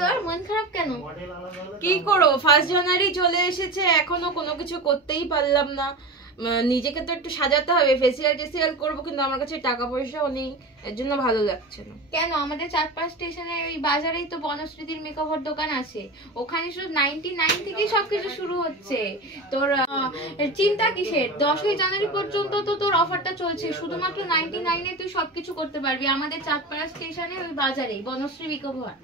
তোর মন খারাপ কেন? কি করো, 1 জানুয়ারি চলে এসেছে, এখনো কোনো কিছু করতেই পারলাম না। নিজেকে তো একটু সাজাতে হবে, ফেসিয়াল টেসিয়াল করবো, কিন্তু আমার কাছে টাকা পয়সাও নেই, এর জন্য ভালো লাগছে না। কেন, আমাদের 4-5 স্টেশনে ওই বাজারেই তো বনশ্রীতির মেকওভার দোকান আছে, ওখানে শুধু 99 থেকেই সবকিছু শুরু হচ্ছে। তোর চিন্তা কিসের? 10ই জানুয়ারি পর্যন্ত তো তোর অফারটা চলছে, শুধুমাত্র 99-এ তুই সবকিছু করতে পারবি আমাদের চাঁদপাড়া স্টেশনে ওই বাজারেই, বনশ্রী মেকওভার।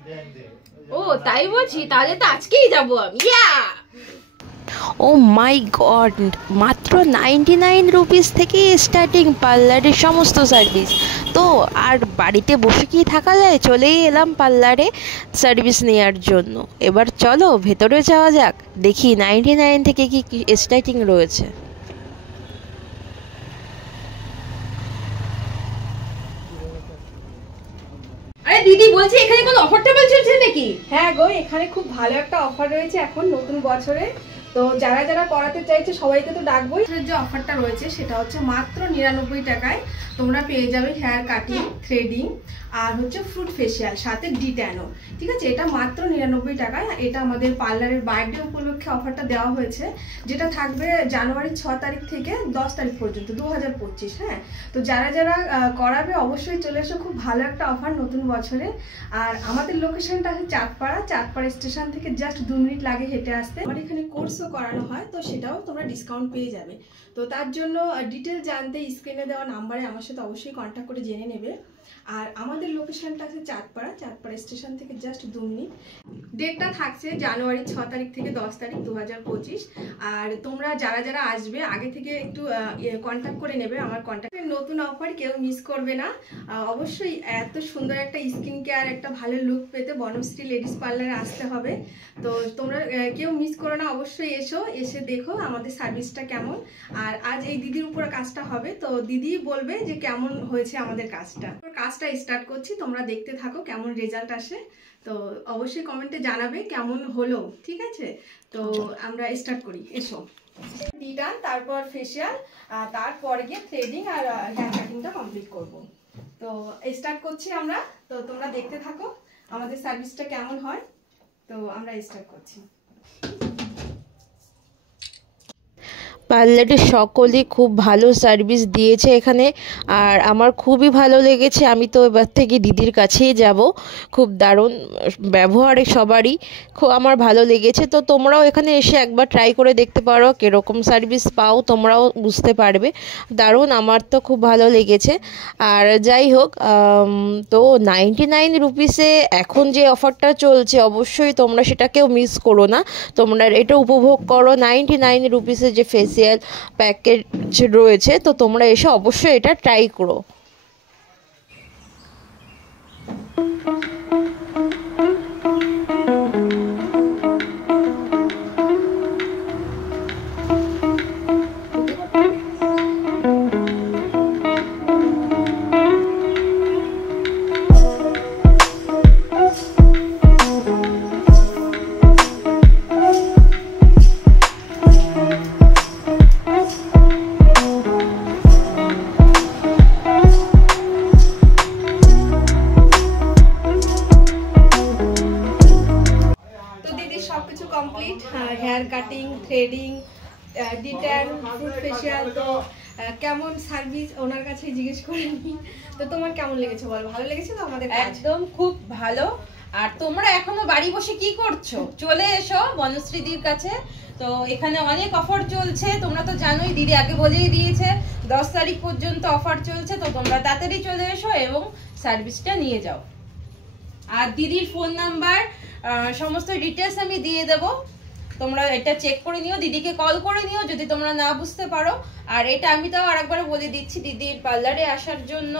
ও তাই বলছি, তাহলে তো আজকেই যাবো আমি। ও মাই গড, মাত্র 99 রুপিস থেকে স্টার্টিং পার্লারের সমস্ত সার্ভিস। তো আর বাড়িতে বসে কি থাকা যায়, চলেই এলাম পার্লারে সার্ভিস নেওয়ার জন্য। এবার চলো ভেতরে যাওয়া যাক, দেখি 99 থেকে কি স্টার্টিং রয়েছে। আরে দিদি, বলছি এখানে কোনো অফার টেবিল চলছে নাকি? হ্যাঁ গো, এখানে খুব ভালো একটা অফার রয়েছে এখন নতুন বছরে। তো যারা যারা করাতে চাইছে সবাইকে তো ডাকবোই। যে অফারটা রয়েছে সেটা হচ্ছে মাত্র 99 টাকায় তোমরা পেয়ে যাবে হেয়ার কাটিং, থ্রেডিং আর হচ্ছে ফ্রুট ফেসিয়াল, সাথে ডিট্যানও। ঠিক আছে, এটা মাত্র 99 টাকায়। এটা আমাদের পার্লারের বার্থডে উপলক্ষে অফারটা দেওয়া হয়েছে, যেটা থাকবে জানুয়ারি 6 তারিখ থেকে 10 তারিখ পর্যন্ত 2025। হ্যাঁ, তো যারা যারা করাবে অবশ্যই চলে এসো, খুব ভালো একটা অফার নতুন বছরে। আর আমাদের লোকেশনটা আছে চাঁদপাড়া স্টেশন থেকে জাস্ট 2 মিনিট লাগে হেঁটে আসতে। আমার এখানে কোর্সও করানো হয়, তো সেটাও তোমরা ডিসকাউন্ট পেয়ে যাবে। তো তার জন্য ডিটেল জানতে স্ক্রিনে দেওয়া নাম্বারে আমার সাথে অবশ্যই কন্ট্যাক্ট করে জেনে নেবে। আর আমাদের লোকেশনটা আছে চাঁদপাড়া স্টেশন থেকে জাস্ট 2 মিনিট। ডেটটা থাকছে জানুয়ারি 6 তারিখ থেকে 10 তারিখ 2025। আর তোমরা যারা যারা আসবে আগে থেকে একটু কন্ট্যাক্ট করে নেবে আমার কন্ট্যাক্টের। নতুন অফার কেউ মিস করবে না। অবশ্যই এত সুন্দর একটা স্কিন কেয়ার, একটা ভালো লুক পেতে বনশ্রী লেডিস পার্লারে আসতে হবে। তো তোমরা কেউ মিস করো না, অবশ্যই এসে দেখো আমাদের সার্ভিসটা কেমন। আর আজ এই দিদির উপর কাজটা হবে, তো দিদি বলবে যে কেমন হয়েছে আমাদের কাজটা স্টার্ট করছি, তোমরা দেখতে থাকো কেমন রেজাল্ট আসে। তো অবশ্যই কমেন্টে জানাবে কেমন হলো। ঠিক আছে, তো আমরা স্টার্ট করি। এসো, ডিটান, তারপর ফেসিয়াল, তারপর গিয়ে থ্রেডিং আর হেয়ার কাটিংটা কমপ্লিট করব। তো স্টার্ট করছি আমরা, তো তোমরা দেখতে থাকো আমাদের সার্ভিসটা কেমন হয়। তো আমরা স্টার্ট করছি। পার্লারের সকলেই খুব ভালো সার্ভিস দিয়েছে এখানে, আর আমার খুবই ভালো লেগেছে। আমি তো এবার থেকে দিদির কাছেই যাব। খুব দারুণ ব্যবহারে সবারই খুব আমার ভালো লেগেছে। তো তোমরাও এখানে এসে একবার ট্রাই করে দেখতে পারো, কীরকম সার্ভিস পাও তোমরাও বুঝতে পারবে। দারুণ, আমার তো খুব ভালো লেগেছে। আর যাই হোক, তো 99 রুপিসে এখন যে অফারটা চলছে অবশ্যই তোমরা সেটাকেও মিস করো না, তোমরা এটা উপভোগ করো। 99 রুপিসে যে ফেসিয়াল প্যাকেজ রয়েছে, তো তোমরা এসে অবশ্যই এটা ট্রাই করো। Hair cutting, threading, detan, fruit facial, তো কেমন সার্ভিস ওনার কাছে জিজ্ঞেস করে নি। তো তোমার কেমন লেগেছে বলো? ভালো লেগেছে তো আমাদের? একদম খুব ভালো। আর তোমরা এখনো বাড়ি বসে কি করছো? চলে এসো বনশ্রীদির কাছে। তো এখানে অনেক অফার চলছে, তোমরা তো জানোই, দিদি আগে বলেই দিয়েছে 10 তারিখ পর্যন্ত অফার চলছে। তো তোমরা তাড়াতাড়ি চলে এসো এবং সার্ভিসটা নিয়ে যাও। আর দিদির ফোন নাম্বার, সমস্ত ডিটেলস আমি দিয়ে দেবো, তোমরা এটা চেক করে নিও, দিদিকে কল করে নিও যদি তোমরা না বুঝতে পারো। আর এটা আমি তাও আরেকবার বলে দিচ্ছি, দিদির পার্লারে আসার জন্য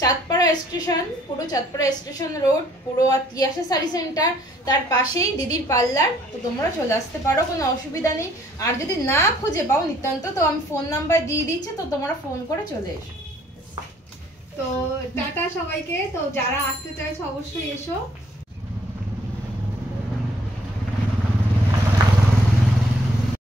চাঁদপাড়া স্টেশন, পুরো চাঁদপাড়া স্টেশন রোড, পুরো তিয়াশা শাড়ি সেন্টার, তার পাশেই দিদির পার্লার। তো তোমরা চলে আসতে পারো, কোনো অসুবিধা নেই। আর যদি না খুঁজে পাও নিতান্ত, তো আমি ফোন নাম্বার দিয়ে দিচ্ছি, তো তোমরা ফোন করে চলে এসো। তো টাটা সবাইকে। তো যারা আসতে চাইছো অবশ্যই এসো।